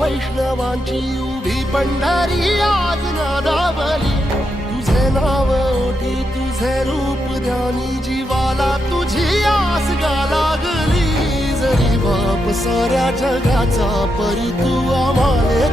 वैष्णवांची उभी पंढरी आज नादावली. तुझे नाव ओठी तुझे रूप ध्यानी जीवाला तुझी आस गा लागली. जरी बाप साऱ्या जगाचा परी तू आम्हाले